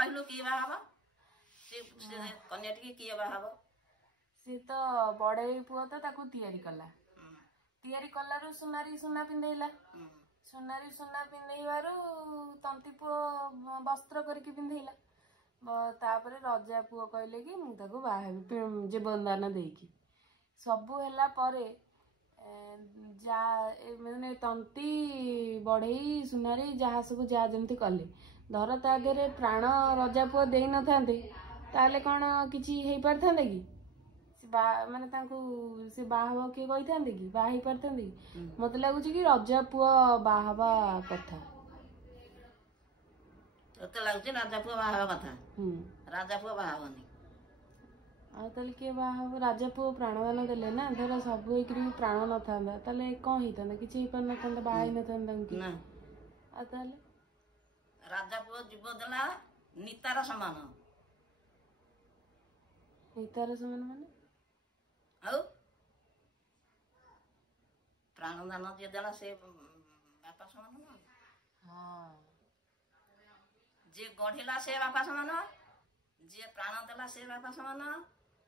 कहलु किए बाहा हबो से कन्या टी किए बाहा हबो सी तो बड़े पुओ तो ताकू तैयारी कला तैयारी कलारू सुनारी सुना पिंधेला सुनारी सुना पिंधेबारू तंती पुओ वस्त्र करके पिंधेला तापर रजा पुओ कहले कि मु ताकू बाहेबी जे बंदाना देकी सबू हैला परे जा माने तंती बढ़ई सुनारी जहाँ सब जहाँ जमती कले धर ता आगे प्राण रजा पुओ दे न थांते ताले कौन किछि हेई पारथांदे कि माने तांको से बाहा किए कही कि बाहा पारते कि मत लगुच कि रजा पुओ बाहाबा कथा तो लगुच राजा पुओ बाहा कथा राजा पुओ बाहा होनी आले किए बाहा राजा पुओ प्राणदान देले ना धर सब प्राण न था ताले कौन होता किसी पार न था बाहा न था राजा पुओ जीव देला नीतार समान नीतार समान माने प्राणदान जी देला से बापा समान हाँ जे गढ़िला से बापा समान जे प्राण देला से बापा समान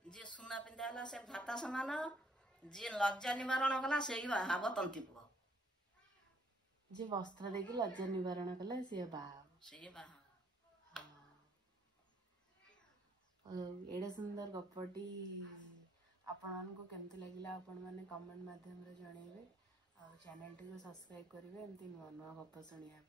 जे सुना पिंधाला से भाता समान जे लज्जा निवारण कला से बाहाब तंती पुओ जे वस्त्र देकी लज्जा निवारण कला से बाहा एडे सुंदर गपटी आपण को केमती लगिला आपण माने कमेंट माध्यम रे जणेबे और चैनल टी को सब्सक्राइब करिवे एमती नुआ नुआ गप सुनिया